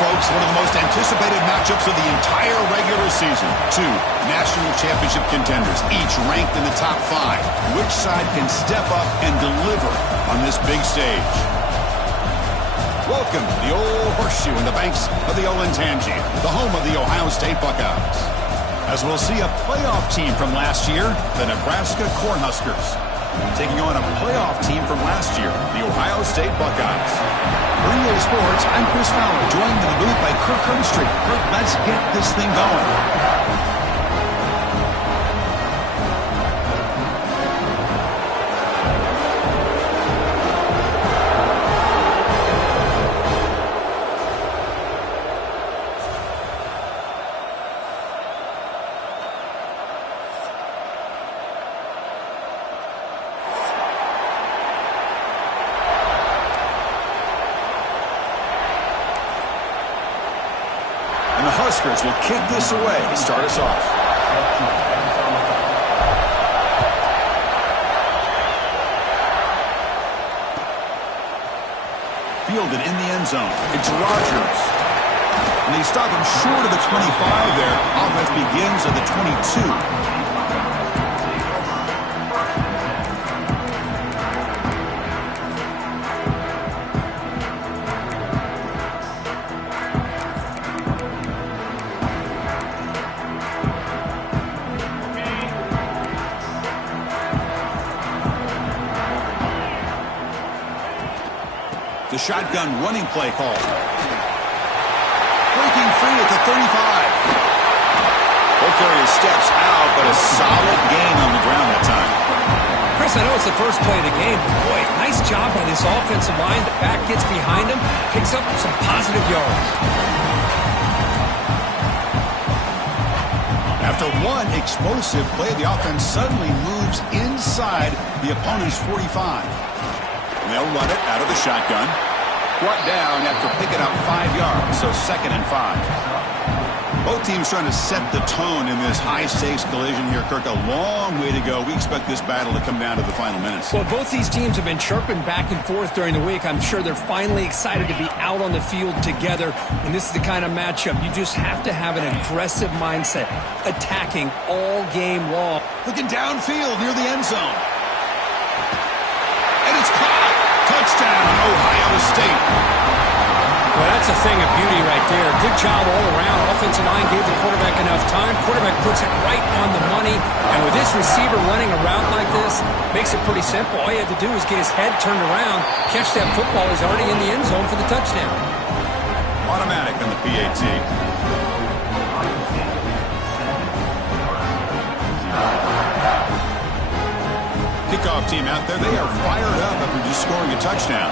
folks, one of the most anticipated matchups of the entire regular season. Two national championship contenders, each ranked in the top 5. Which side can step up and deliver on this big stage? Welcome to the old horseshoe in the banks of the Olentangy, the home of the Ohio State Buckeyes. As we'll see a playoff team from last year, the Nebraska Cornhuskers, taking on a playoff team from last year, the Ohio State Buckeyes. For EA Sports, I'm Chris Fowler, joined in the booth by Kirk Herbstreit. Kirk, let's get this thing going. And the Huskers will kick this away to start us off. Fielded in the end zone. It's Rogers. And they stop him short of the 25 there. Offense begins at the 22. The shotgun running play call. Breaking free at the 35. Carrier steps out, but a solid gain on the ground that time. Chris, I know it's the first play of the game, but boy, nice job by this offensive line. The back gets behind him, picks up some positive yards. After one explosive play, the offense suddenly moves inside the opponent's 45. They'll run it out of the shotgun. Brought down after picking up 5 yards, so 2nd and 5. Both teams trying to set the tone in this high-stakes collision here, Kirk. A long way to go. We expect this battle to come down to the final minutes. Well, both these teams have been chirping back and forth during the week. I'm sure they're finally excited to be out on the field together, and this is the kind of matchup you just have to have an aggressive mindset, attacking all game long. Looking downfield near the end zone. And it's caught. Touchdown, Ohio State. Well, that's a thing of beauty right there. Good job all around. Offensive line gave the quarterback enough time. Quarterback puts it right on the money. And with this receiver running around like this, makes it pretty simple. All you have to do is get his head turned around, catch that football. He's already in the end zone for the touchdown. Automatic on the PAT. Kickoff team out there, they are fired up after just scoring a touchdown.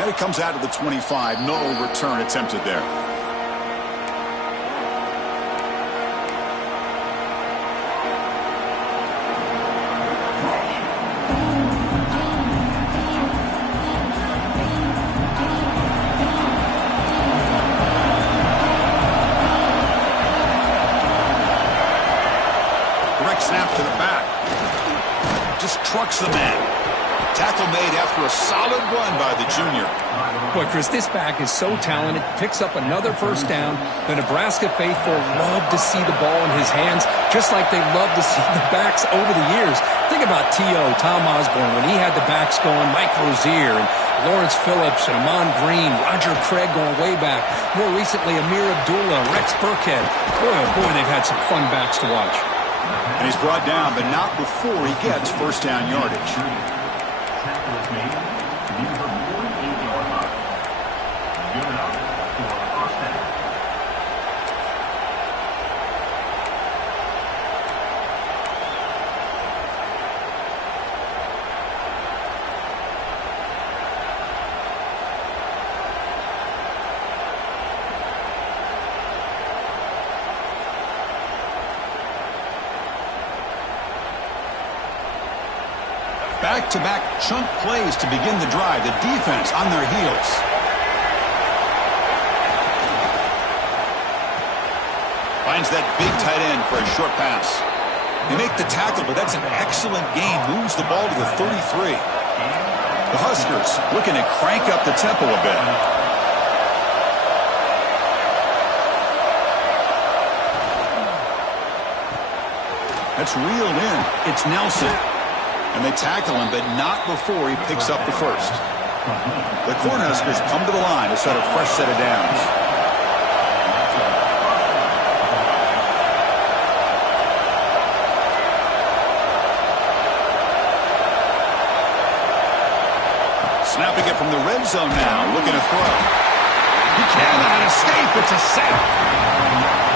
And it comes out to the 25. No return attempted there. Snap to the back. Just trucks the man. Tackle made after a solid run by the junior. Boy, Chris, this back is so talented. Picks up another first down. The Nebraska faithful love to see the ball in his hands, just like they love to see the backs over the years. Think about T.O., Tom Osborne, when he had the backs going, Mike Rozier, and Lawrence Phillips, and Amon Green, Roger Craig going way back. More recently, Amir Abdullah, Rex Burkhead. Boy, oh boy, they've had some fun backs to watch. And he's brought down, but not before he gets first down yardage. Back-to-back chunk plays to begin the drive. The defense on their heels. Finds that big tight end for a short pass. They make the tackle, but that's an excellent gain. Moves the ball to the 33. The Huskers looking to crank up the tempo a bit. That's reeled in. It's Nelson. And they tackle him, but not before he picks up the first. The Cornhuskers come to the line to set a fresh set of downs. Snapping it from the red zone now, looking to throw. He cannot escape. It's a sack.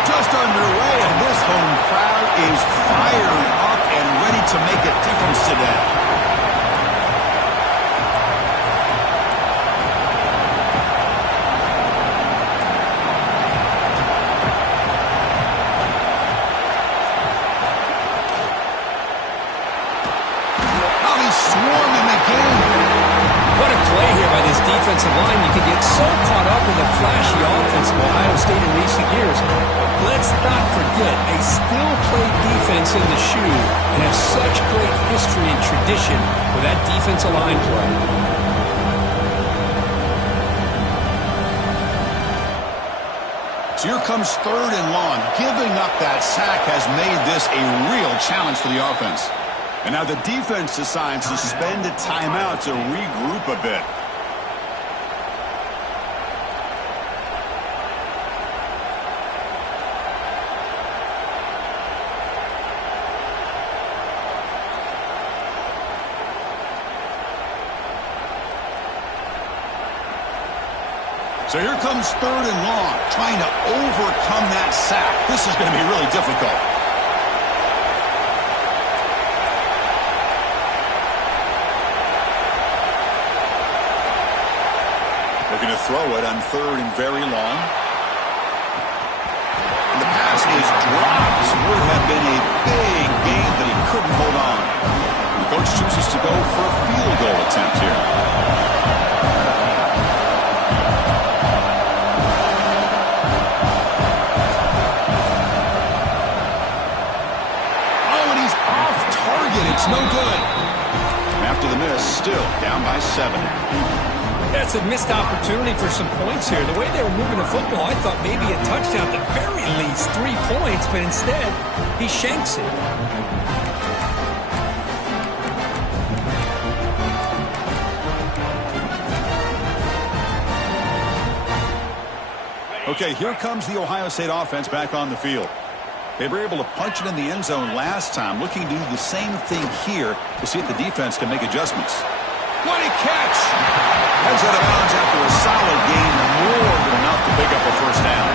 Just underway, and this home crowd is fired up and ready to make a difference today. Oh, he's swarming the game. What a play here by this defensive line. You can get so caught up in the flashy offense of Ohio State in recent years. Let's not forget, they still play defense in the shoe and have such great history and tradition with that defensive line play. So here comes 3rd and long. Giving up that sack has made this a real challenge for the offense. And now the defense decides to spend a timeout to regroup a bit. So here comes 3rd and long, trying to overcome that sack. This is going to be really difficult. Looking to throw it on 3rd and very long. And the pass is dropped. Would have been a big gain, but he couldn't hold on. The coach chooses to go for a field goal attempt here. It's no good. After the miss, still down by 7. That's a missed opportunity for some points here. The way they were moving the football, I thought maybe a touchdown, at the very least 3 points, but instead, he shanks it. Okay, here comes the Ohio State offense back on the field. They were able to punch it in the end zone last time, looking to do the same thing here to see if the defense can make adjustments. What a catch! Heads out of bounds after a solid gain, more than enough to pick up a first down.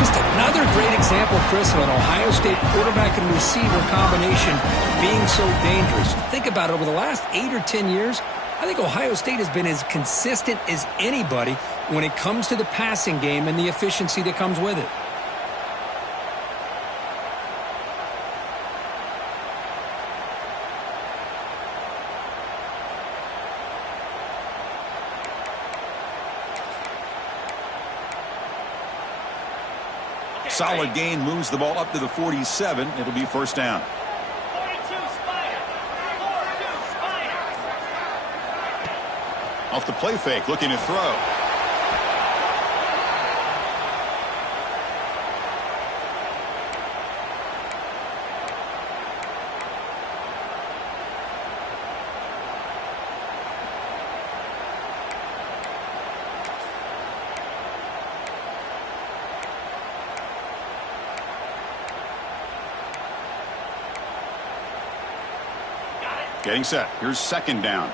Just another great example, Chris, of an Ohio State quarterback and receiver combination being so dangerous. Think about it, over the last 8 or 10 years, I think Ohio State has been as consistent as anybody when it comes to the passing game and the efficiency that comes with it. Solid gain, moves the ball up to the 47. It'll be first down. 42 Spider. 42 Spider. Off the play fake, looking to throw. Getting set. Here's 2nd down.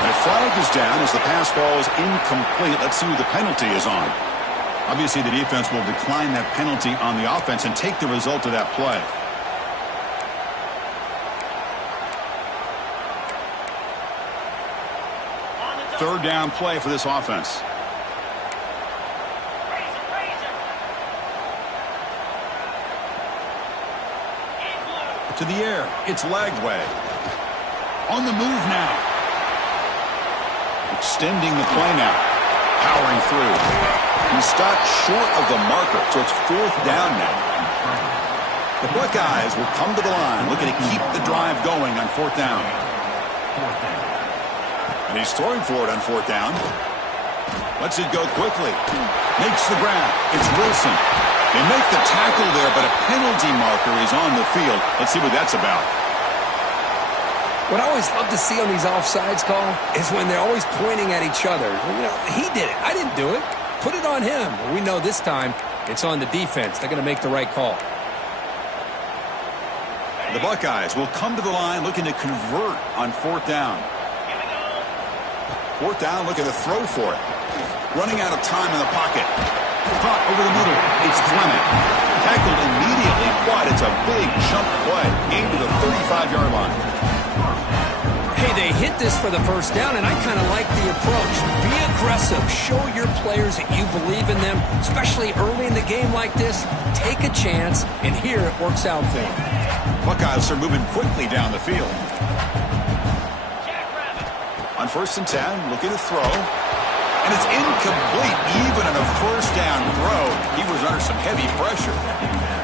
And a flag is down as the pass falls incomplete. Let's see who the penalty is on. Obviously, the defense will decline that penalty on the offense and take the result of that play. Third down play for this offense. To the air. It's Lagway. On the move now. Extending the play now. Powering through. He's stopped short of the marker, so it's 4th down now. The Buckeyes will come to the line, looking to keep the drive going on 4th down. And he's throwing for it on 4th down. Lets it go quickly. Makes the grab. It's Wilson. They make the tackle there, but a penalty marker is on the field. Let's see what that's about. What I always love to see on these offsides call is when they're always pointing at each other. You know, he did it. I didn't do it. Put it on him. We know this time it's on the defense. They're going to make the right call. The Buckeyes will come to the line looking to convert on 4th down. 4th down, looking to throw for it. Running out of time in the pocket. Caught over the middle. It's Clement. Tackled immediately, but it's a big chunk play. Gained to the 35-yard line. Hey, they hit this for the first down, and I kind of like the approach. Be aggressive. Show your players that you believe in them, especially early in the game like this. Take a chance, and here it works out for them. Buckeyes are moving quickly down the field. On 1st and 10, looking to throw. And it's incomplete, even on a 1st down throw. He was under some heavy pressure.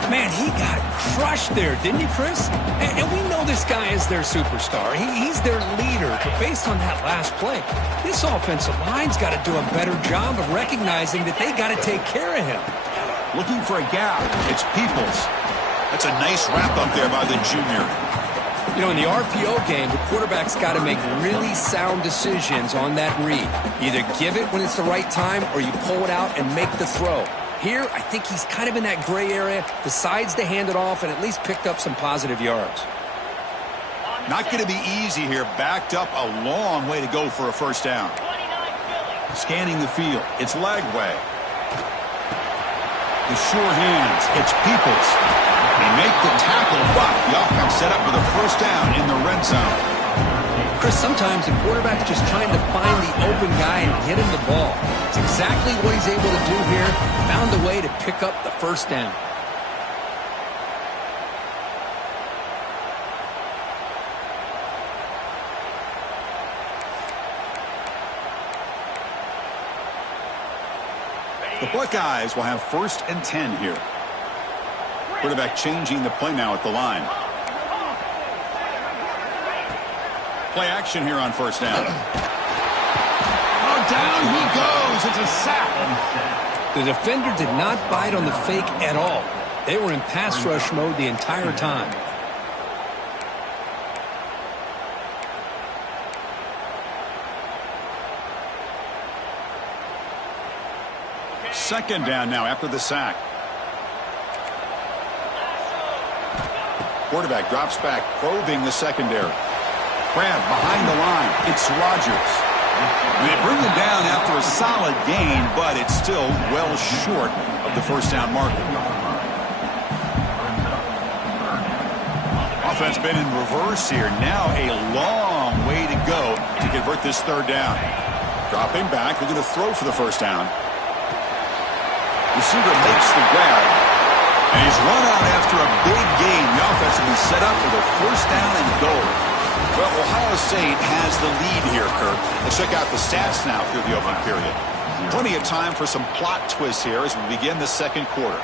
Man, he got crushed there, didn't he, Chris? And we know this guy is their superstar. He's their leader. But based on that last play, this offensive line's got to do a better job of recognizing that they got to take care of him. Looking for a gap. It's Peoples. That's a nice wrap-up there by the junior. You know, in the RPO game, the quarterback's got to make really sound decisions on that read. Either give it when it's the right time or you pull it out and make the throw. Here, I think he's kind of in that gray area, decides to hand it off and at least picked up some positive yards. Not going to be easy here. Backed up a long way to go for a 1st down. Scanning the field. It's Lagway. The sure hands. It's Peoples. They make the tackle, but the offense set up with a 1st down in the red zone. Chris, sometimes the quarterback's just trying to find the open guy and get him the ball. It's exactly what he's able to do here. Found a way to pick up the 1st down. The Buckeyes will have 1st and 10 here. Quarterback changing the play now at the line. Play action here on 1st down. Oh, down he goes. It's a sack. The defender did not bite on the fake at all. They were in pass rush mode the entire time. Second down now after the sack. Quarterback drops back, probing the secondary. Grab behind the line. It's Rodgers. They bring him down after a solid gain, but it's still well short of the 1st down marker. Offense been in reverse here. Now a long way to go to convert this 3rd down. Dropping back, looking to throw for the 1st down. Receiver makes the grab, and he's run out after a big gain. The offense will be set up with a 1st down and goal. Well, Ohio State has the lead here, Kirk. Let's check out the stats now through the open period. Plenty of time for some plot twists here as we begin the 2nd quarter.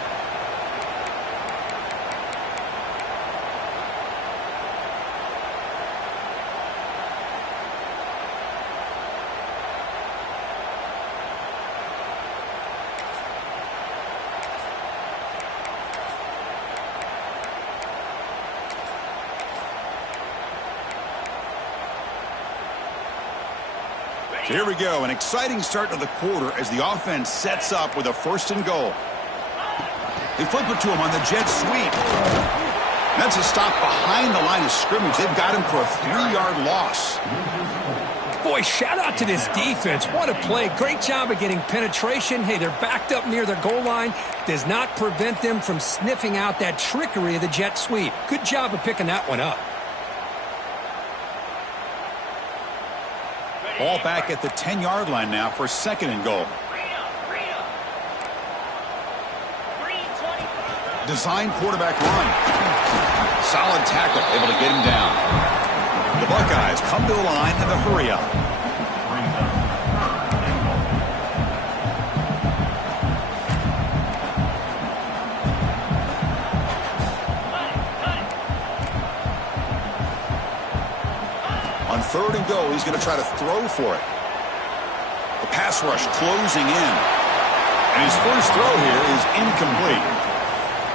So here we go, an exciting start to the quarter as the offense sets up with a 1st and goal. They flip it to him on the jet sweep. That's a stop behind the line of scrimmage. They've got him for a 3-yard loss. Boy, shout out to this defense. What a play. Great job of getting penetration. Hey, they're backed up near their goal line. Does not prevent them from sniffing out that trickery of the jet sweep. Good job of picking that one up. Ball back at the 10-yard line now for 2nd and goal. Design quarterback run. Solid tackle, able to get him down. The Buckeyes come to the line in the hurry up. go. He's going to try to throw for it. The pass rush closing in. And his first throw here is incomplete.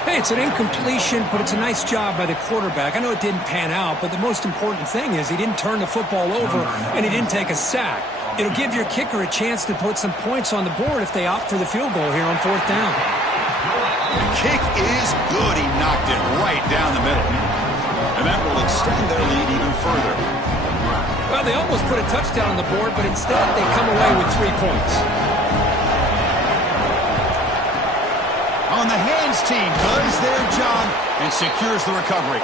Hey, it's an incompletion, but it's a nice job by the quarterback. I know it didn't pan out, but the most important thing is he didn't turn the football over and he didn't take a sack. It'll give your kicker a chance to put some points on the board if they opt for the field goal here on 4th down. The kick is good. He knocked it right down the middle. And that will extend their lead even further. Well, they almost put a touchdown on the board, but instead they come away with 3 points. On the hands team does their job and secures the recovery.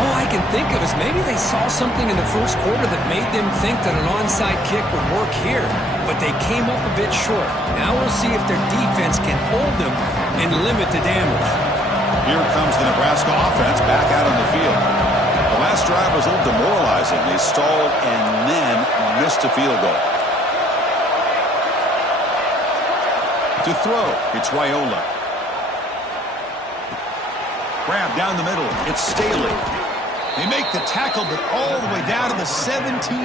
All I can think of is maybe they saw something in the first quarter that made them think that an onside kick would work here, but they came up a bit short. Now we'll see if their defense can hold them and limit the damage. Here comes the Nebraska offense back out on the field. The last drive was a little demoralizing. They stalled and then missed a field goal. To throw, it's Raiola. Grab down the middle. It's Staley. They make the tackle, but all the way down to the 17.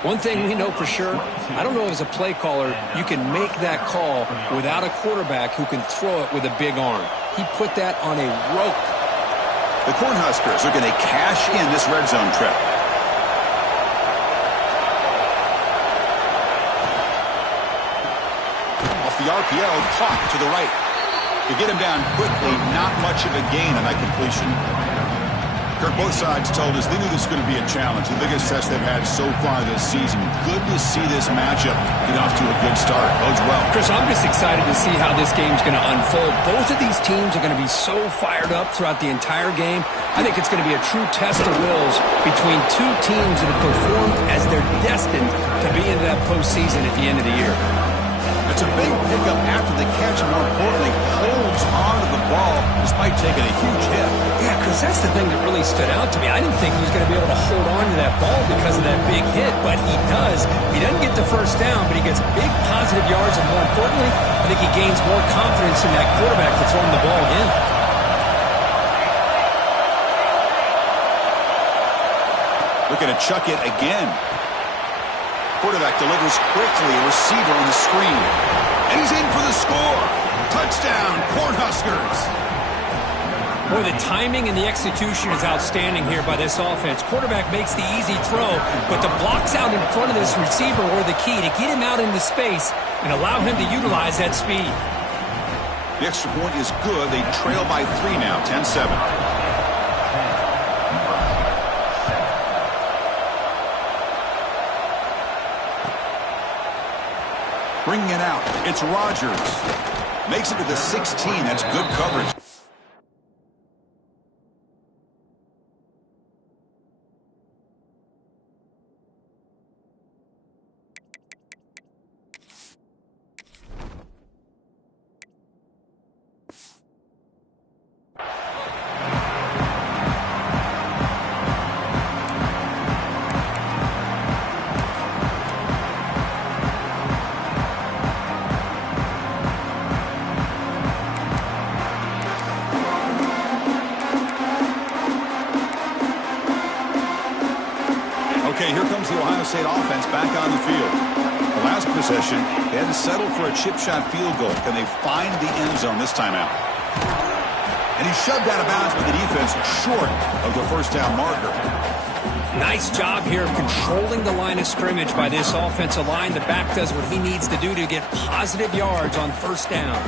One thing we know for sure, I don't know as a play caller, you can make that call without a quarterback who can throw it with a big arm. He put that on a rope. The Cornhuskers are going to cash in this red zone trip. Off the RPO, clock to the right. To get him down quickly, not much of a gain on that completion. Kirk, both sides told us they knew this was going to be a challenge, the biggest test they've had so far this season. Good to see this matchup get off to a good start. Bodes well. Chris, I'm just excited to see how this game's going to unfold. Both of these teams are going to be so fired up throughout the entire game. I think it's going to be a true test of wills between two teams that have performed as they're destined to be in that postseason at the end of the year. It's a big pickup after the catch, and more importantly, holds onto the ball despite taking a huge hit. Yeah, Chris, that's the thing that really stood out to me. I didn't think he was going to be able to hold on to that ball because of that big hit, but he does. He doesn't get the first down, but he gets big positive yards, and more importantly, I think he gains more confidence in that quarterback to throw him the ball again. Looking to chuck it again. Quarterback delivers quickly, a receiver on the screen. And he's in for the score. Touchdown, Cornhuskers. Boy, the timing and the execution is outstanding here by this offense. Quarterback makes the easy throw, but the blocks out in front of this receiver were the key to get him out into space and allow him to utilize that speed. The extra point is good. They trail by 3 now, 10-7. Bringing it out, it's Rodgers. Makes it to the 16. That's good coverage. Okay, here comes the Ohio State offense back on the field. The last possession, they had to settle for a chip shot field goal. Can they find the end zone this time out? And he's shoved out of bounds by the defense short of the first down marker. Nice job here of controlling the line of scrimmage by this offensive line. The back does what he needs to do to get positive yards on first down.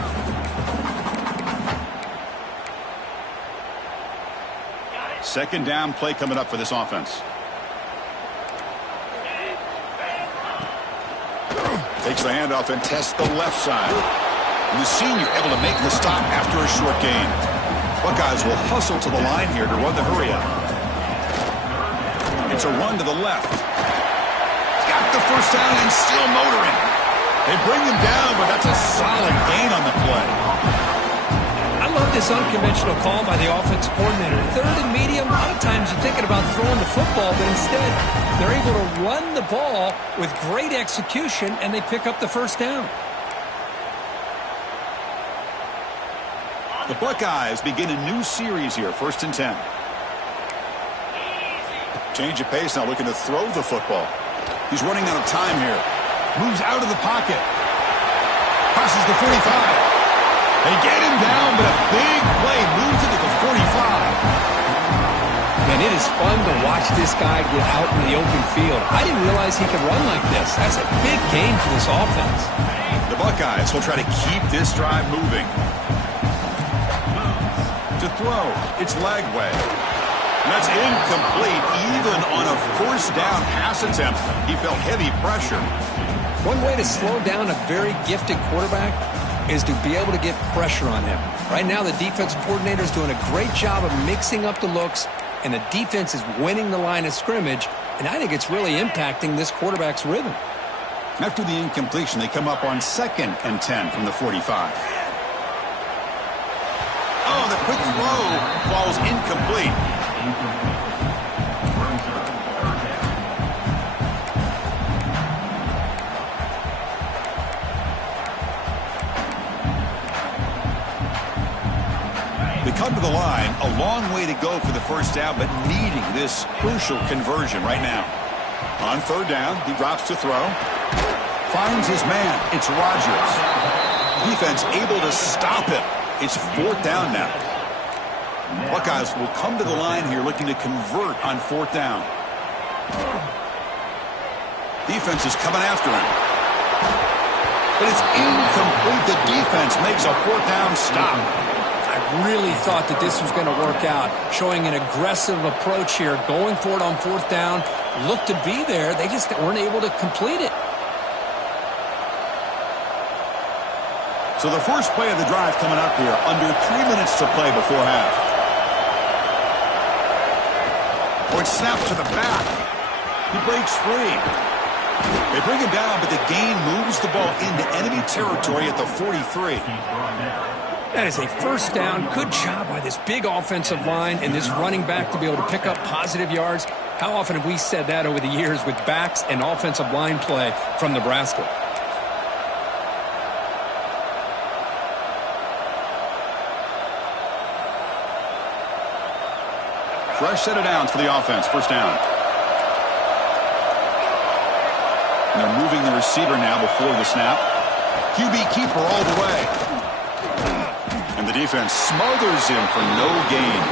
Second down play coming up for this offense. Takes the handoff and tests the left side. And the senior able to make the stop after a short gain. Buckeyes will hustle to the line here to run the hurry up. It's a run to the left. He's got the first down and still motoring. They bring him down, but that's a solid gain on the play. I love this unconventional call by the offensive coordinator. Third and medium, a lot of times you're thinking about throwing the football, but instead they're able to run the ball with great execution, and they pick up the first down. The Buckeyes begin a new series here, 1st and 10. Change of pace now, looking to throw the football. He's running out of time here. Moves out of the pocket. Crosses the 45. They get him down, but a big play moves it to the 45. And it is fun to watch this guy get out in the open field. I didn't realize he could run like this. That's a big gain for this offense. The Buckeyes will try to keep this drive moving. To throw, it's Lagway. And that's incomplete, even on a first down pass attempt. He felt heavy pressure. One way to slow down a very gifted quarterback is to be able to get pressure on him. Right now, the defensive coordinator is doing a great job of mixing up the looks, and the defense is winning the line of scrimmage, and I think it's really impacting this quarterback's rhythm. After the incompletion, they come up on 2nd and 10 from the 45. Oh, the quick throw falls incomplete. They come to the line, a long way to go for the first down, but needing this crucial conversion right now. On 3rd down, he drops to throw. Finds his man. It's Rodgers. Defense able to stop him. It's 4th down now. Buckeyes will come to the line here looking to convert on 4th down. Defense is coming after him. But it's incomplete. The defense makes a 4th down stop. I really thought that this was going to work out, showing an aggressive approach here, going for it on 4th down. Looked to be there. They just weren't able to complete it. So the first play of the drive coming up here, under 3 minutes to play before half. Oh, it's snapped to the back. He breaks free. They bring him down, but the gain moves the ball into enemy territory at the 43. That is a first down. Good job by this big offensive line and this running back to be able to pick up positive yards. How often have we said that over the years with backs and offensive line play from Nebraska? Fresh set of downs for the offense. First down. And they're moving the receiver now before the snap. QB keeper all the way. And the defense smothers him for no gain.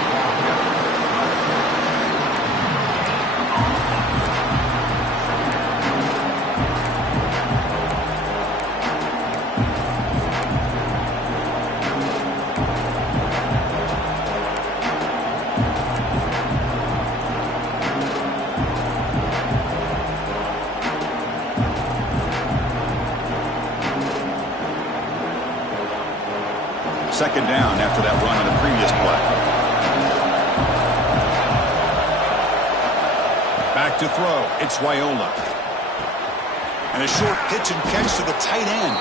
Second down after that run on the previous play. Back to throw. It's Raiola. And a short pitch and catch to the tight end.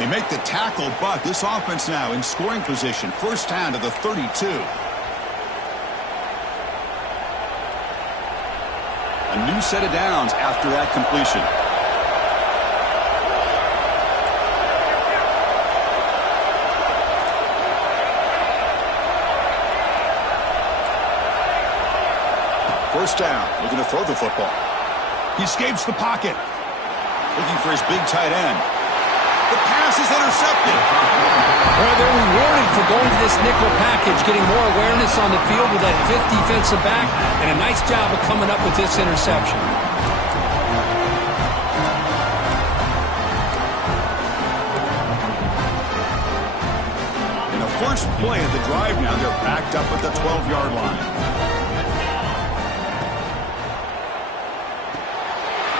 They make the tackle, but this offense now in scoring position. First down to the 32. A new set of downs after that completion. First down, looking to throw the football. He escapes the pocket. Looking for his big tight end. The pass is intercepted. Well, they're rewarded for going to this nickel package, getting more awareness on the field with that 5th defensive back, and a nice job of coming up with this interception. In the first play of the drive now, they're backed up at the 12-yard line.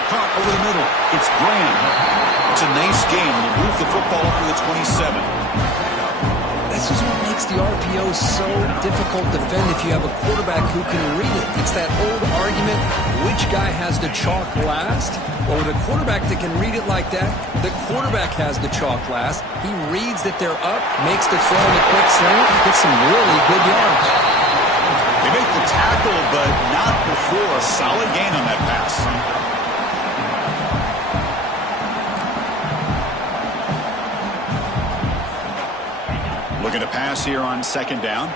Caught over the middle. It's Graham. It's a nice game. They move the football up to the 27. This is what makes the RPO so difficult to defend if you have a quarterback who can read it. It's that old argument, which guy has the chalk last? Well, with a quarterback that can read it like that, the quarterback has the chalk last. He reads that they're up, makes the throw in the quick slant, gets some really good yards. They make the tackle, but not before a solid gain on that pass. Looking to pass here on second down.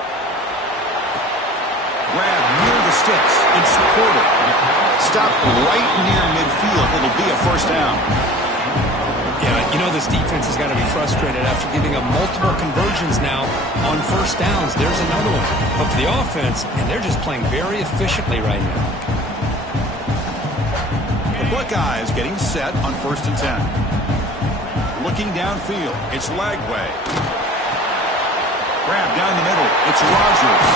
Grab near the and supported. Stop right near midfield. It'll be a first down. Yeah, you know this defense has got to be frustrated after giving up multiple conversions now on first downs. There's another one. But for the offense, and they're just playing very efficiently right now. The Buckeyes getting set on 1st and 10. Looking downfield, it's Lagway. Grab down the middle, it's Rogers.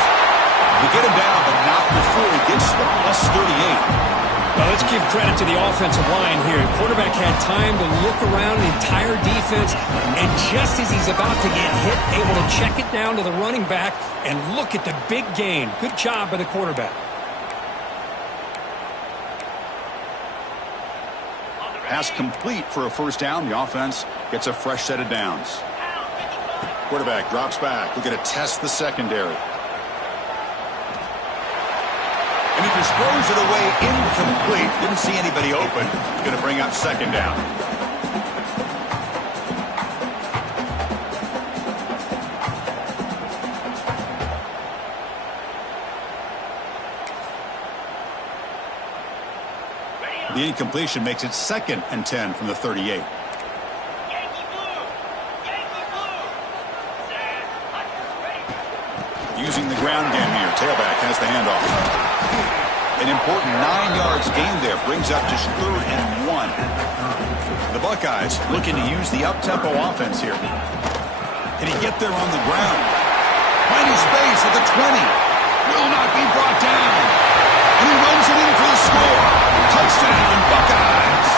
They get him down, but not before he gets to the +38. Well, let's give credit to the offensive line here. The quarterback had time to look around the entire defense, and just as he's about to get hit, able to check it down to the running back, and look at the big gain. Good job by the quarterback. Pass complete for a first down. The offense gets a fresh set of downs. Quarterback drops back. We're going to test the secondary. And he just throws it away incomplete. Didn't see anybody open. He's going to bring up second down. The incompletion makes it 2nd and 10 from the 38. Yankee blue! Yankee blue! Set. Ready. Using the ground game here. Tailback has the handoff. An important 9 yards gain there. Brings up just 3rd and 1. The Buckeyes looking to use the up-tempo offense here. Can he get there on the ground? Finding space at the 20. Will not be brought down. And he runs it in for the score. Touchdown, Buckeyes.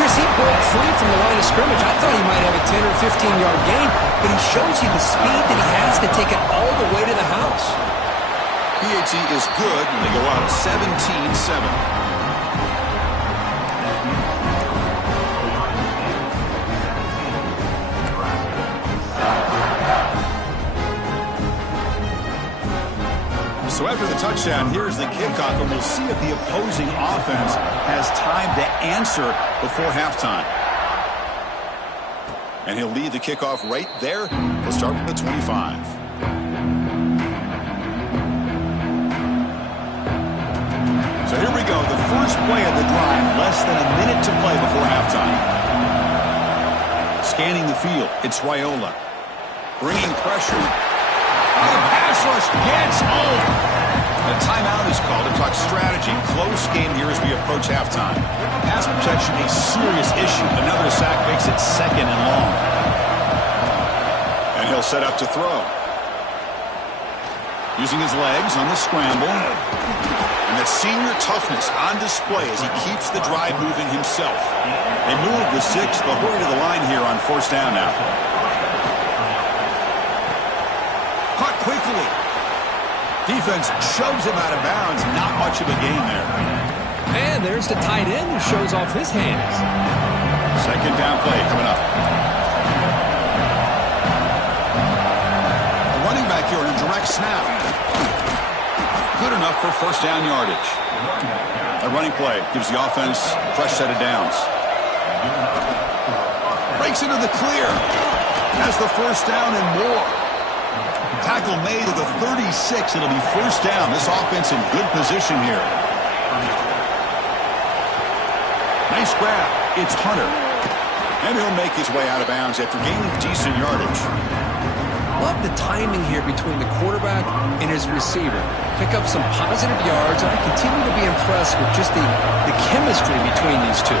Chris, he broke free from the line of scrimmage. I thought he might have a 10 or 15-yard gain, but he shows you the speed that he has to take it all the way to the house. PAT is good, and they go up 17-7. So after the touchdown, here's the kickoff, and we'll see if the opposing offense has time to answer before halftime. And he'll lead the kickoff right there. We'll start from the 25. So here we go, the first play of the drive, less than a minute to play before halftime. Scanning the field, it's Raiola. Bringing pressure. The pass rush gets home. A timeout is called to talk strategy. Close game here as we approach halftime. Pass protection a serious issue. Another sack makes it 2nd and long. And he'll set up to throw. Using his legs on the scramble. And that senior toughness on display as he keeps the drive moving himself. They move the 6th. They'll hurry to the line here on 1st down now. Caught quickly. Defense shoves him out of bounds. Not much of a gain there. And there's the tight end who shows off his hands. 2nd down play coming up. The running back here in a direct snap. Good enough for 1st down yardage. A running play gives the offense a fresh set of downs. Breaks into the clear. Has the 1st down and more. Tackle made at the 36. It'll be 1st down. This offense in good position here. Nice grab. It's Hunter. And he'll make his way out of bounds after gaining decent yardage. Love the timing here between the quarterback and his receiver. Pick up some positive yards, and I continue to be impressed with just the chemistry between these two.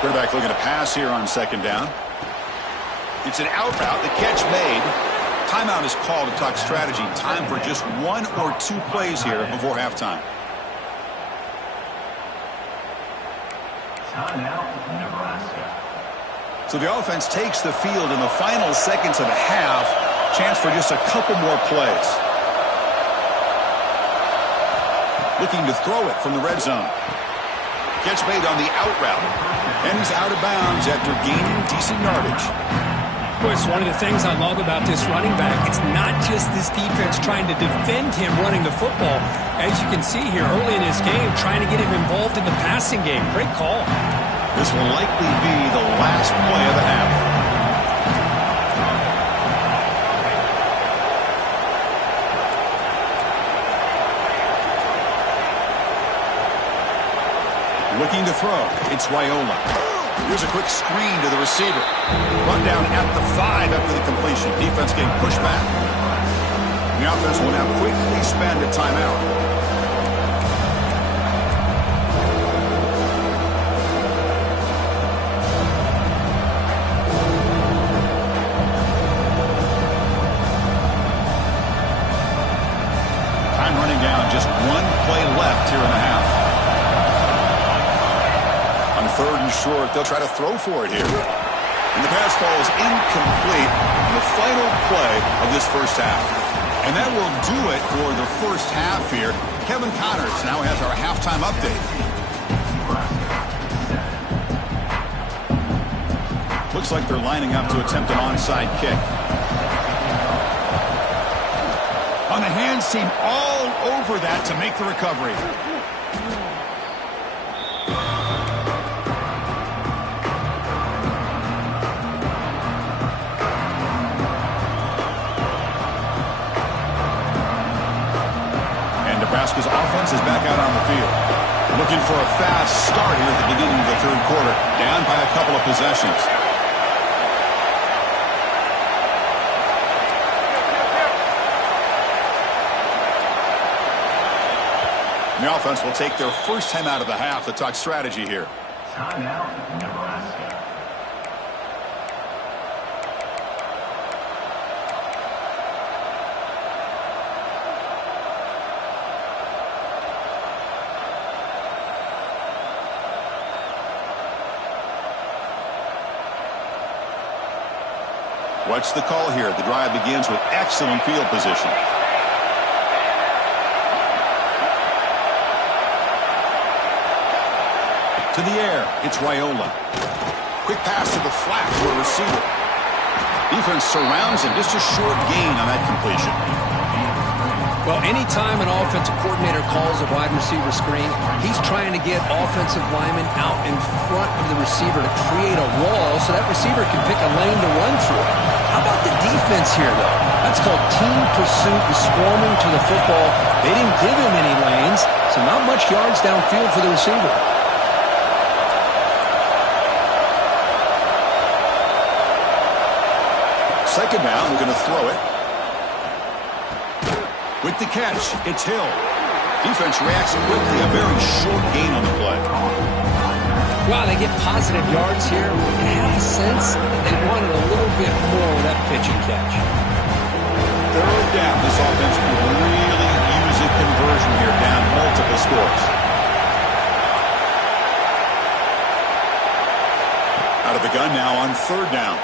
Quarterback looking to pass here on 2nd down. It's an out route. The catch made. Timeout is called to talk strategy. Time for just 1 or 2 plays here before halftime. Timeout, Nebraska. So the offense takes the field in the final seconds of the half. Chance for just a couple more plays. Looking to throw it from the red zone. Catch made on the out route. And he's out of bounds after gaining decent yardage. Boy, it's one of the things I love about this running back. It's not just this defense trying to defend him running the football. As you can see here early in his game, trying to get him involved in the passing game. Great call. This will likely be the last play of the half. Looking to throw. It's Raiola. Here's a quick screen to the receiver. Run down at the 5 after the completion. Defense getting pushed back. The offense will now quickly spend a timeout. Just one play left here in the half. On 3rd and short, they'll try to throw for it here. And the pass falls incomplete in the final play of this first half. And that will do it for the first half here. Kevin Connors now has our halftime update. Looks like they're lining up to attempt an onside kick. On the hands team all over that to make the recovery. And Nebraska's offense is back out on the field. Looking for a fast start here at the beginning of the 3rd quarter. Down by a couple of possessions. The offense will take their first time out of the half to talk strategy here. Timeout, Nebraska. What's the call here? The drive begins with excellent field position. To the air, it's Raiola. Quick pass to the flat for a receiver. Defense surrounds him, just a short gain on that completion. Well, anytime an offensive coordinator calls a wide receiver screen, he's trying to get offensive linemen out in front of the receiver to create a wall so that receiver can pick a lane to run through. How about the defense here, though? That's called team pursuit and swarming to the football. They didn't give him any lanes, so not much yards downfield for the receiver. Second down, we're going to throw it. With the catch, it's Hill. Defense reacts quickly, a very short gain on the play. Wow, they get positive yards here. You have a sense that they wanted a little bit more with that pitch and catch. 3rd down, this offense will really use a conversion here, down multiple scores. Out of the gun now on 3rd down.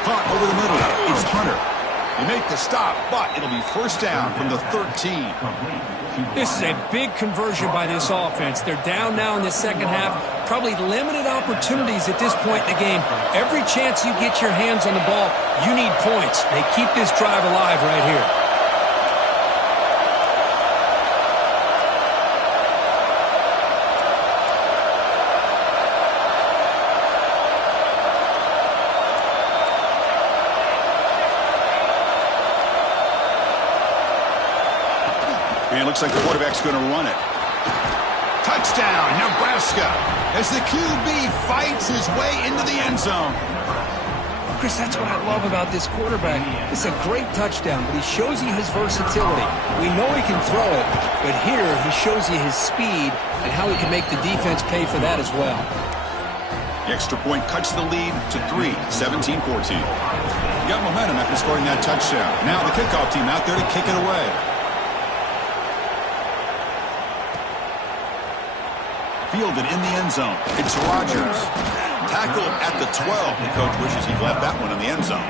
Caught over the middle. It's Hunter. They make the stop, but it'll be first down from the 13. This is a big conversion by this offense. They're down now in the second half. Probably limited opportunities at this point in the game. Every chance you get your hands on the ball, you need points. They keep this drive alive right here. And it looks like the quarterback's going to run it. Touchdown, Nebraska, as the QB fights his way into the end zone. Chris, that's what I love about this quarterback. It's a great touchdown, but he shows you his versatility. We know he can throw it, but here he shows you his speed and how he can make the defense pay for that as well. The extra point cuts the lead to 3, 17-14. Got momentum after scoring that touchdown. Now the kickoff team out there to kick it away. Fielded in the end zone. It's Rodgers. Tackle at the 12. The coach wishes he'd left that one in the end zone.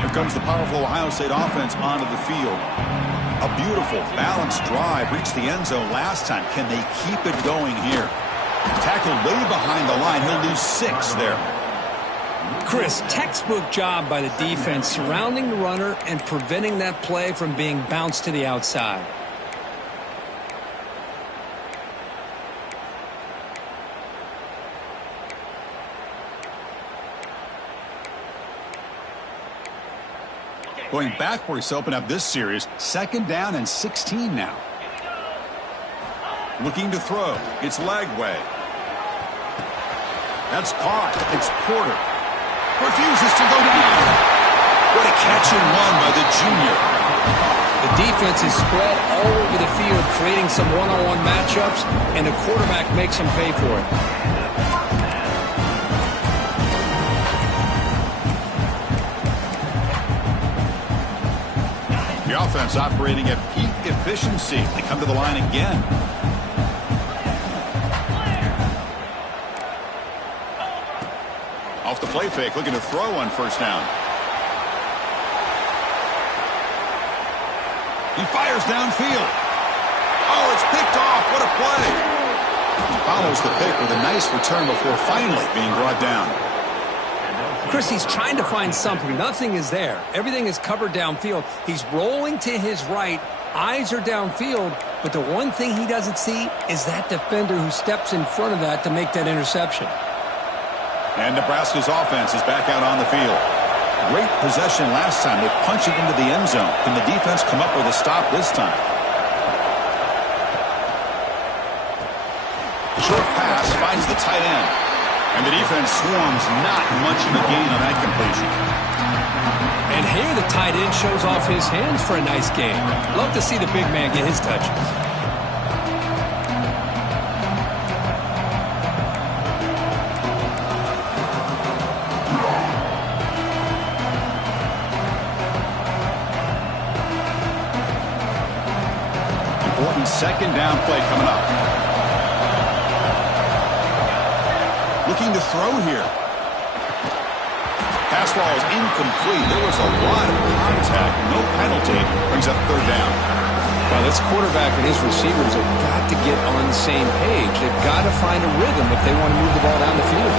Here comes the powerful Ohio State offense onto the field. A beautiful, balanced drive reached the end zone last time. Can they keep it going here? Tackled way behind the line. He'll lose 6 there. Chris, textbook job by the defense surrounding the runner and preventing that play from being bounced to the outside. Going backwards to open up this series. 2nd down and 16 now. Looking to throw. It's Lagway. That's caught. It's Porter. Refuses to go down. What a catch and run by the junior. The defense is spread all over the field, creating some one-on-one matchups, and the quarterback makes them pay for it. The offense operating at peak efficiency. They come to the line again. Off the play fake, looking to throw on 1st down. He fires downfield. Oh, it's picked off. What a play. He follows the pick with a nice return before finally being brought down. Chris, he's trying to find something. Nothing is there. Everything is covered downfield. He's rolling to his right. Eyes are downfield. But the one thing he doesn't see is that defender who steps in front of that to make that interception. And Nebraska's offense is back out on the field. Great possession last time. They punch it into the end zone. Can the defense come up with a stop this time? Short pass finds the tight end. And the defense swarms, not much of a gain on that completion. And here the tight end shows off his hands for a nice game. Love to see the big man get his touches. Important 2nd down play coming up. Looking to throw here. Pass ball is incomplete. There was a lot of contact. No penalty. Brings up 3rd down. Well, this quarterback and his receivers have got to get on the same page. They've got to find a rhythm if they want to move the ball down the field.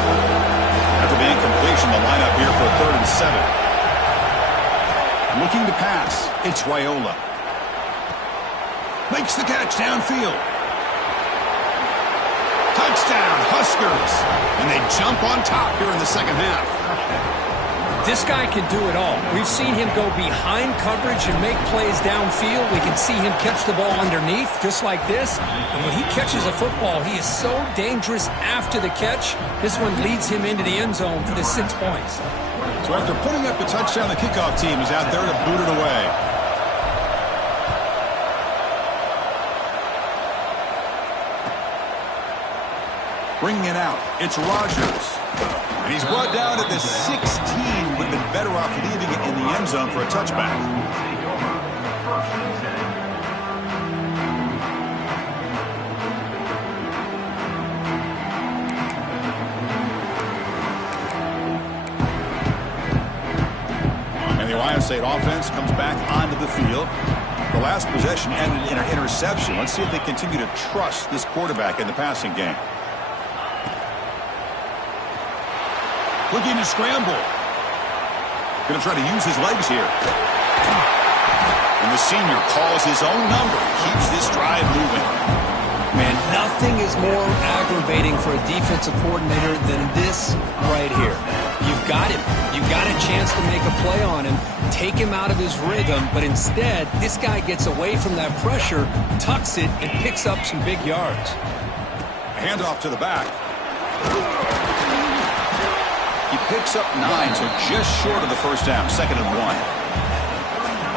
After the incompletion, the lineup here for 3rd and 7. Looking to pass. It's Raiola. Makes the catch downfield. Touchdown, Huskers. And they jump on top here in the 2nd half. This guy can do it all. We've seen him go behind coverage and make plays downfield. We can see him catch the ball underneath, just like this. And when he catches a football, he is so dangerous after the catch. This one leads him into the end zone for the 6 points. So after putting up the touchdown, the kickoff team is out there to boot it away. Bringing it out, it's Rogers. And he's brought down at the 16. Would have been better off leaving it in the end zone for a touchback. And the Ohio State offense comes back onto the field. The last possession ended in an interception. Let's see if they continue to trust this quarterback in the passing game. Looking to scramble. Going to try to use his legs here. And the senior calls his own number. Keeps this drive moving. Man, nothing is more aggravating for a defensive coordinator than this right here. You've got him. You've got a chance to make a play on him, take him out of his rhythm, but instead, this guy gets away from that pressure, tucks it, and picks up some big yards. Handoff to the back. He picks up 9, so just short of the 1st down, 2nd and 1.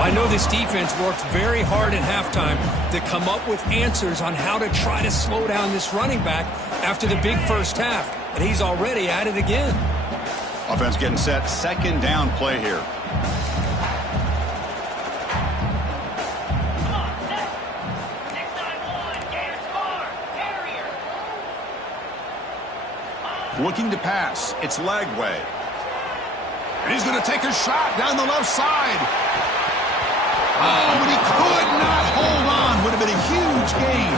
I know this defense worked very hard at halftime to come up with answers on how to try to slow down this running back after the big 1st half, and he's already at it again. Offense getting set, 2nd down play here. Come on, set. 6-9-1, Gator score. Carrier. Looking to pass. It's Lagway. And he's going to take a shot down the left side. Oh, but he could not hold on. Would have been a huge gain.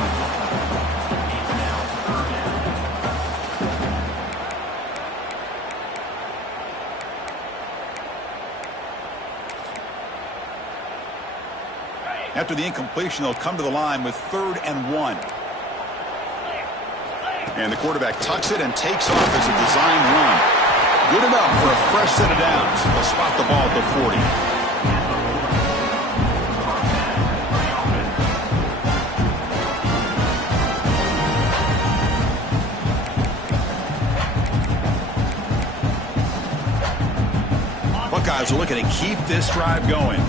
After the incompletion, they'll come to the line with 3rd and 1. And the quarterback tucks it and takes off as a design run. Good enough for a fresh set of downs. They'll spot the ball at the 40. Buckeyes are looking to keep this drive going.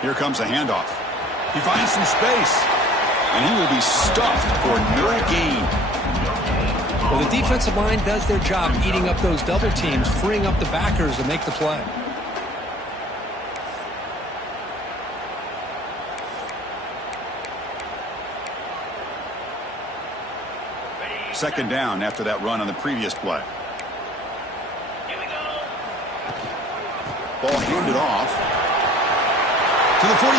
Here comes a handoff. He finds some space, and he will be stuffed for no gain. Well, the defensive line does their job eating up those double teams, freeing up the backers to make the play. Second down after that run on the previous play. Here we go. Ball handed off to the 45.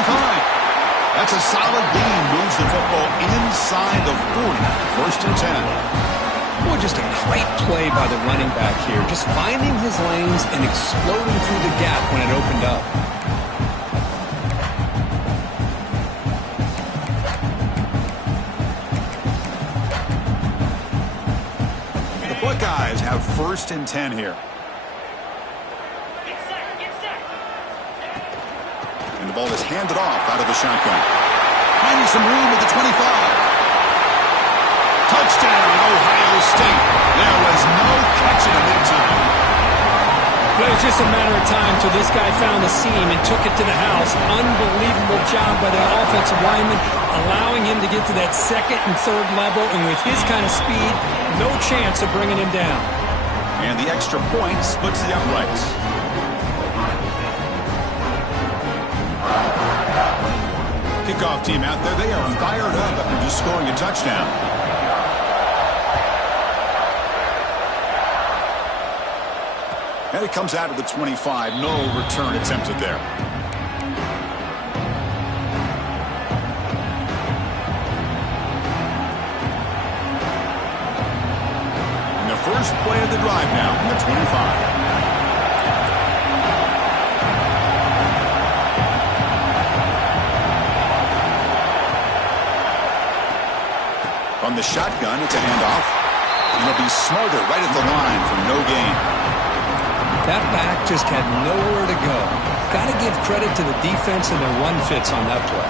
That's a solid gain. Moves the football inside the 40. First and 10. Boy, just a great play by the running back here. Just finding his lanes and exploding through the gap when it opened up. The Buckeyes have first and 10 here. Get set, get set. And the ball is handed off out of the shotgun. Finding some room at the 25. Touchdown, Ohio State. There was no catching him in time. It was just a matter of time till this guy found the seam and took it to the house. Unbelievable job by the offensive lineman, allowing him to get to that second and third level. And with his kind of speed, no chance of bringing him down. And the extra point splits the uprights. Kickoff team out there, they are fired up after just scoring a touchdown. And it comes out of the 25. No return attempted there. And the first play of the drive now from the 25. From the shotgun, it's a handoff. And he'll be smarter right at the line for no gain. That back just had nowhere to go. Got to give credit to the defense and their run fits on that play.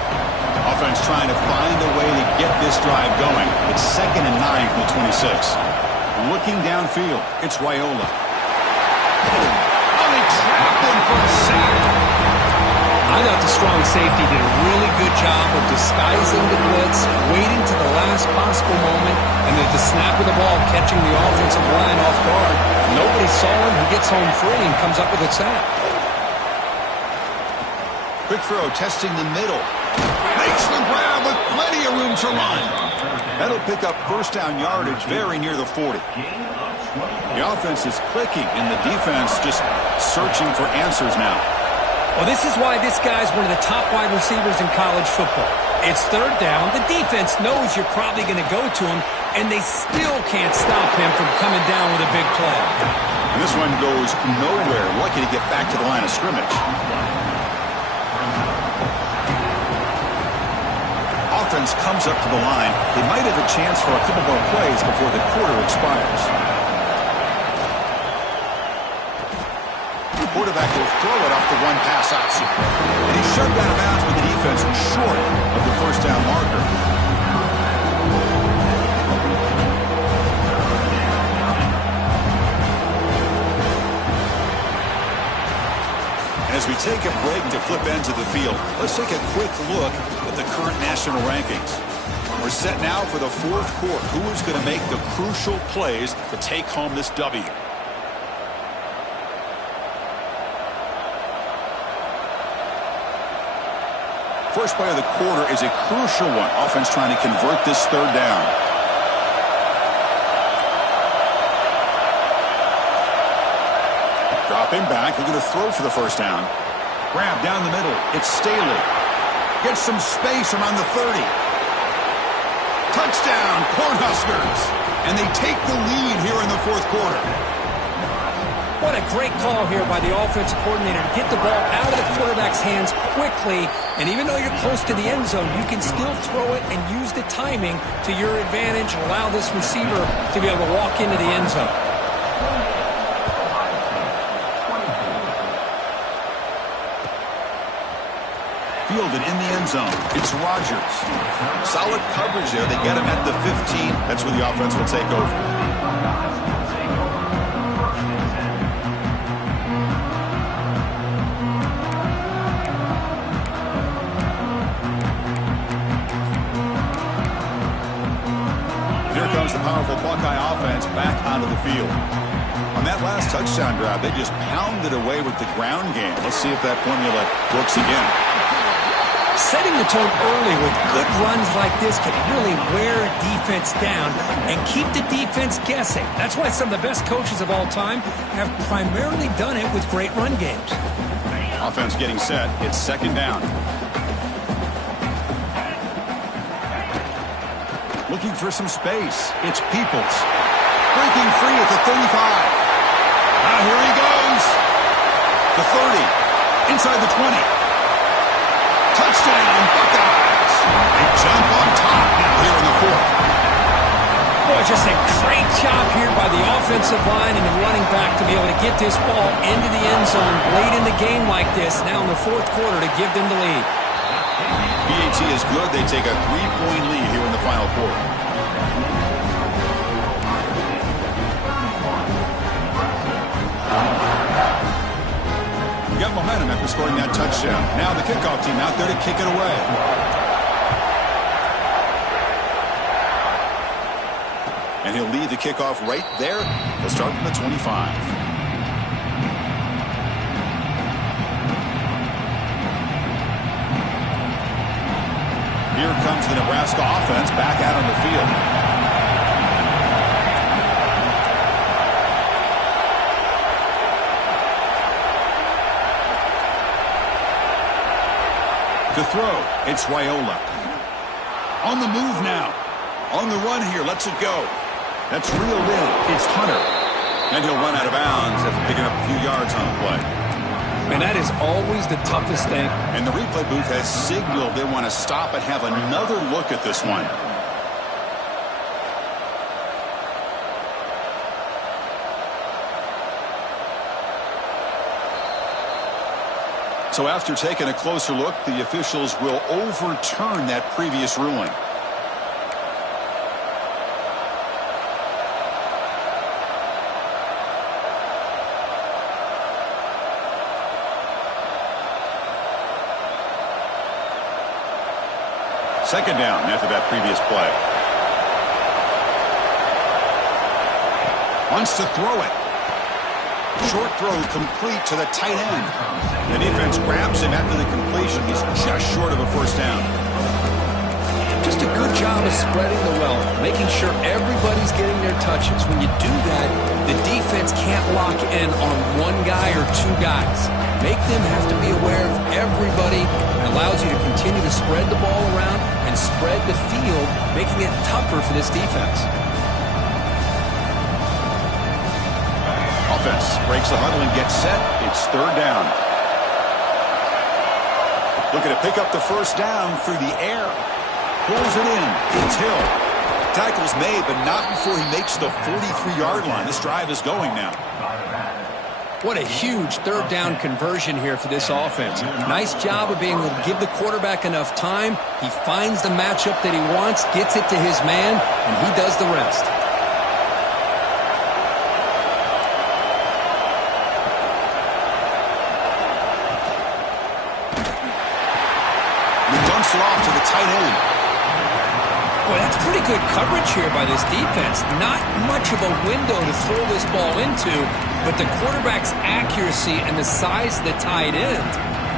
Offense trying to find a way to get this drive going. It's 2nd and 9 from the 26. Looking downfield, it's Raiola. Oh, they trapped him for a sack. I thought the strong safety did a really good job of disguising the blitz, waiting to the last possible moment, and at the snap of the ball, catching the offensive line off guard. Nobody saw him. He gets home free and comes up with a sack. Quick throw, testing the middle. Makes the grab with plenty of room to run. That'll pick up first down yardage very near the 40. The offense is clicking, and the defense just searching for answers now. Well, this is why this guy's one of the top wide receivers in college football. It's third down. The defense knows you're probably going to go to him, and they still can't stop him from coming down with a big play. And this one goes nowhere. Lucky to get back to the line of scrimmage. Offense comes up to the line. They might have a chance for a couple more plays before the quarter expires. The quarterback will throw it off the one-pass option. And he's shoved out of bounds with the defense short of the first down marker. As we take a break to flip ends of the field, let's take a quick look at the current national rankings. We're set now for the fourth quarter. Who is going to make the crucial plays to take home this W? First play of the quarter is a crucial one. Offense trying to convert this third down. Dropping back, looking to throw for the first down. Grab down the middle. It's Staley. Gets some space around the 30. Touchdown, Cornhuskers. And they take the lead here in the fourth quarter. What a great call here by the offensive coordinator to get the ball out of the quarterback's hands quickly. And even though you're close to the end zone, you can still throw it and use the timing to your advantage. Allow this receiver to be able to walk into the end zone. fielded in the end zone. It's Rodgers. Solid coverage there. They get him at the 15. That's where the offense will take over. The powerful Buckeye offense back onto the field. On that last touchdown drive, they just pounded away with the ground game. Let's see if that formula works again. Setting the tone early with good runs like this can really wear a defense down and keep the defense guessing. That's why some of the best coaches of all time have primarily done it with great run games. Offense getting set. It's second down. Looking for some space. It's Peoples. Breaking free at the 35. Here he goes. The 30. Inside the 20. Touchdown, Buckeyes. They jump on top now here in the fourth. Boy, just a great job here by the offensive line and the running back to be able to get this ball into the end zone late in the game like this, now in the fourth quarter, to give them the lead. BAT is good. They take a 3-point lead here in the final quarter. We got momentum after scoring that touchdown. Now the kickoff team out there to kick it away. And he'll lead the kickoff right there. They'll start from the 25. Here comes the Nebraska offense back out on the field. To throw, it's Raiola. On the move now. On the run here, lets it go. That's reeled in. It's Hunter. And he'll run out of bounds after picking up a few yards on the play. And that is always the toughest thing. And the replay booth has signaled they want to stop and have another look at this one. So after taking a closer look, the officials will overturn that previous ruling. Second down after that previous play. Wants to throw it. Short throw complete to the tight end. The defense grabs him after the completion. He's just short of a first down. Just a good job of spreading the wealth, making sure everybody's getting their touches. When you do that, the defense can't lock in on one guy or two guys. Make them have to be aware of everybody. It allows you to continue to spread the ball around and spread the field, making it tougher for this defense. Offense breaks the huddle and gets set. It's third down. Looking to pick up the first down through the air. Pulls it in. It's Hill. Tackle's made, but not before he makes the 43-yard line. This drive is going now. What a huge third down conversion here for this offense. Nice job of being able to give the quarterback enough time. He finds the matchup that he wants, gets it to his man, and he does the rest. He dumps it off to the tight end. Boy, that's pretty good coverage here by this defense. Not much of a window to throw this ball into, but the quarterback's accuracy and the size of the tight end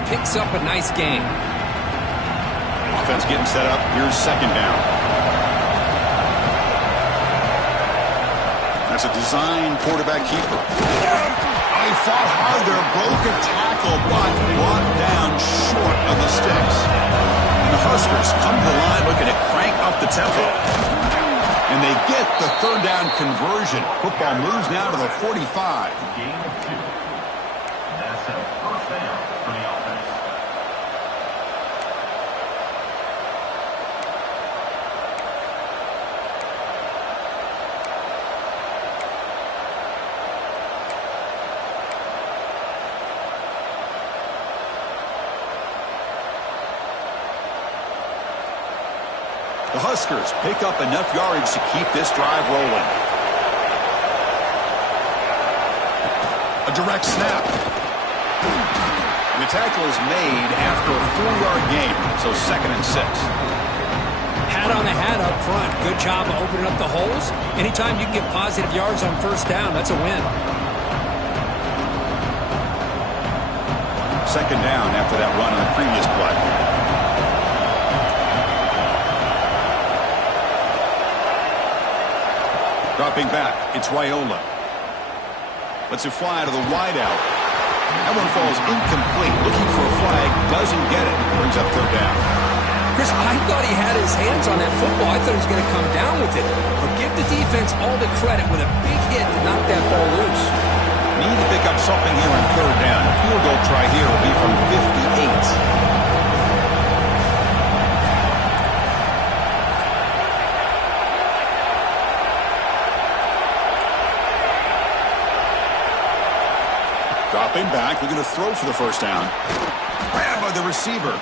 picks up a nice gain. Offense getting set up. Here's second down. That's a design quarterback keeper. He fought hard there, broke a tackle, but brought down short of the sticks. And the Huskers come to the line looking to crank up the tempo. And they get the third down conversion. Football moves now to the 45. Gain of 2. That's a first down for the offense. The Huskers pick up enough yardage to keep this drive rolling. A direct snap. And the tackle is made after a 4-yard gain, so 2nd and 6. Hat on the hat up front. Good job of opening up the holes. Anytime you can get positive yards on first down, that's a win. 2nd down after that run on the previous play. Dropping back, it's Raiola. Lets it fly to the wideout. That one falls incomplete. Looking for a flag, doesn't get it. Brings up 3rd down. Chris, I thought he had his hands on that football. I thought he was going to come down with it. But give the defense all the credit with a big hit to knock that ball loose. Need to pick up something here on 3rd down. A field goal try here will be from 58. Dropping back, we're going to throw for the 1st down. Grab by the receiver.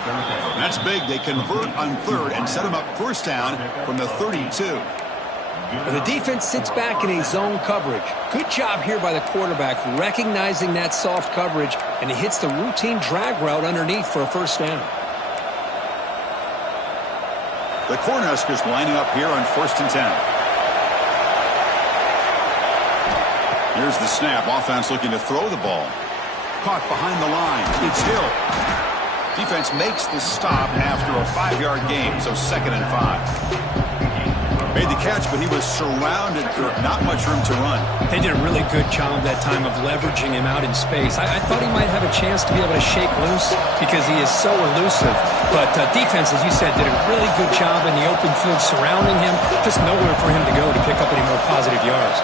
That's big. They convert on 3rd and set him up 1st down from the 32. Well, the defense sits back in a zone coverage. Good job here by the quarterback recognizing that soft coverage, and he hits the routine drag route underneath for a 1st down. The Cornhuskers lining up here on 1st and 10. Here's the snap. Offense looking to throw the ball. Caught behind the line. It's Hill. Defense makes the stop after a 5-yard gain, so 2nd and 5. Made the catch, but he was surrounded. Not much room to run. They did a really good job that time of leveraging him out in space. I thought he might have a chance to be able to shake loose because he is so elusive. But defense, as you said, did a really good job in the open field surrounding him. Just nowhere for him to go to pick up any more positive yards.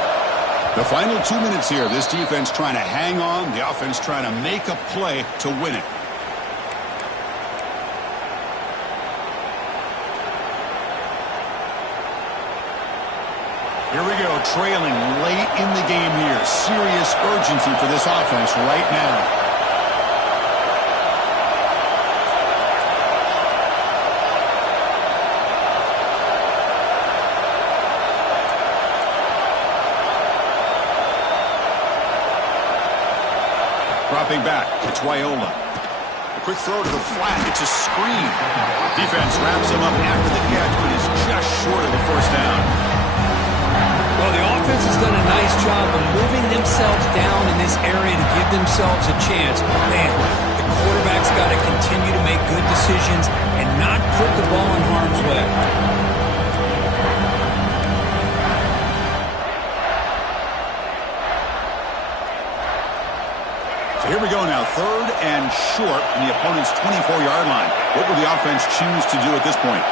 The final 2 minutes here. This defense trying to hang on. The offense trying to make a play to win it. Here we go, trailing late in the game here. Serious urgency for this offense right now. Dropping back, it's Raiola. A quick throw to the flat, it's a screen. Defense wraps him up after the catch, but is just short of the 1st down. Well, the offense has done a nice job of moving themselves down in this area to give themselves a chance. Man, the quarterback's got to continue to make good decisions and not put the ball in harm's way. So here we go now, 3rd and short from the opponent's 24-yard line. What will the offense choose to do at this point?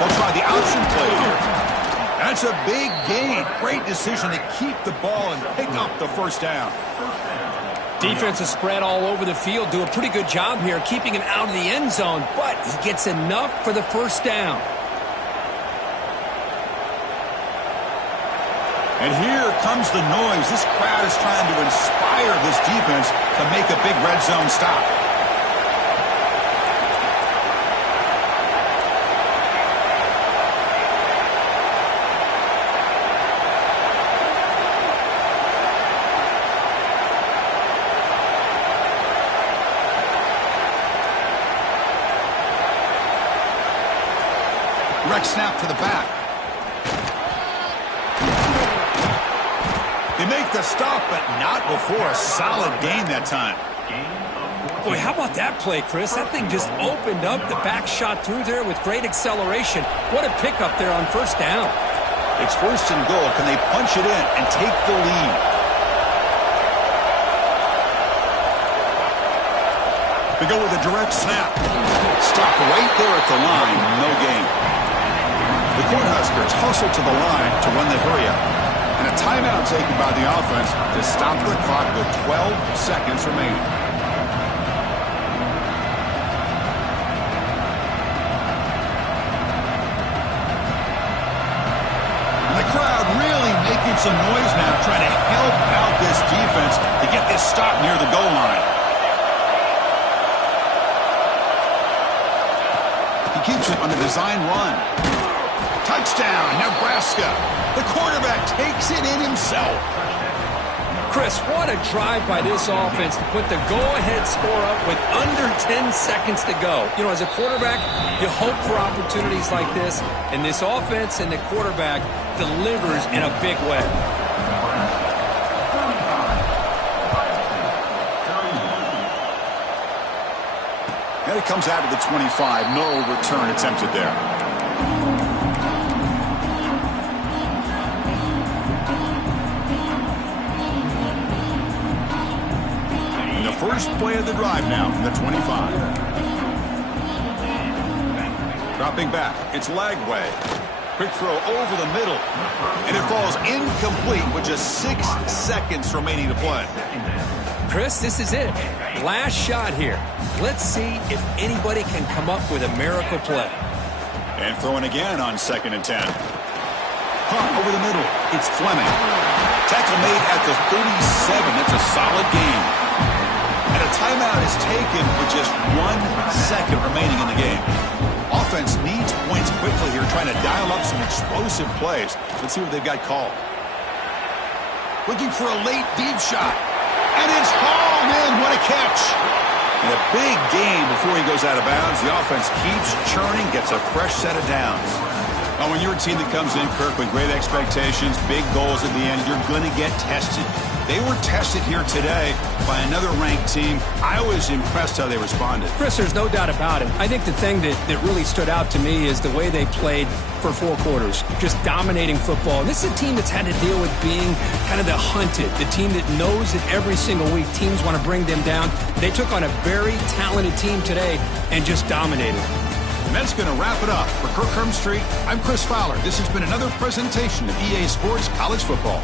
They'll try the option play here. That's a big gain. Great decision to keep the ball and pick up the 1st down. Defense is spread all over the field. Do a pretty good job here keeping him out of the end zone, but he gets enough for the 1st down. And here comes the noise. This crowd is trying to inspire this defense to make a big red zone stop. Direct snap to the back. They make the stop, but not before a solid gain that time. Boy, how about that play, Chris? That thing just opened up. The back shot through there with great acceleration. What a pickup there on 1st down. It's 1st and goal. Can they punch it in and take the lead? They go with a direct snap. Stop right there at the line. No gain. The Cornhuskers hustle to the line to run the hurry-up. And a timeout taken by the offense to stop the clock with 12 seconds remaining. And the crowd really making some noise now, trying to help out this defense to get this stop near the goal line. He keeps it on the design run. Touchdown, Nebraska. The quarterback takes it in himself. Chris, what a drive by this offense to put the go-ahead score up with under 10 seconds to go. You know, as a quarterback, you hope for opportunities like this, and this offense and the quarterback delivers in a big way. And it comes out of the 25. No return attempted there. First play of the drive now from the 25. Dropping back. It's Lagway. Quick throw over the middle. And it falls incomplete with just 6 seconds remaining to play. Chris, this is it. Last shot here. Let's see if anybody can come up with a miracle play. And throwing again on 2nd and 10. Pump over the middle. It's Fleming. Tackle made at the 37. That's a solid gain. And a timeout is taken with just 1 second remaining in the game. Offense needs points quickly here, trying to dial up some explosive plays. Let's see what they've got called. Looking for a late deep shot. And it's hauled in. What a catch. And a big gain before he goes out of bounds. The offense keeps churning, gets a fresh set of downs. Now, when you're a team that comes in, Kirk, with great expectations, big goals at the end, you're going to get tested. They were tested here today by another ranked team. I was impressed how they responded. Chris, there's no doubt about it. I think the thing that really stood out to me is the way they played for 4 quarters, just dominating football. And this is a team that's had to deal with being kind of the hunted, the team that knows that every single week teams want to bring them down. They took on a very talented team today and just dominated. And that's going to wrap it up. For Kirk Street, I'm Chris Fowler. This has been another presentation of EA Sports College Football.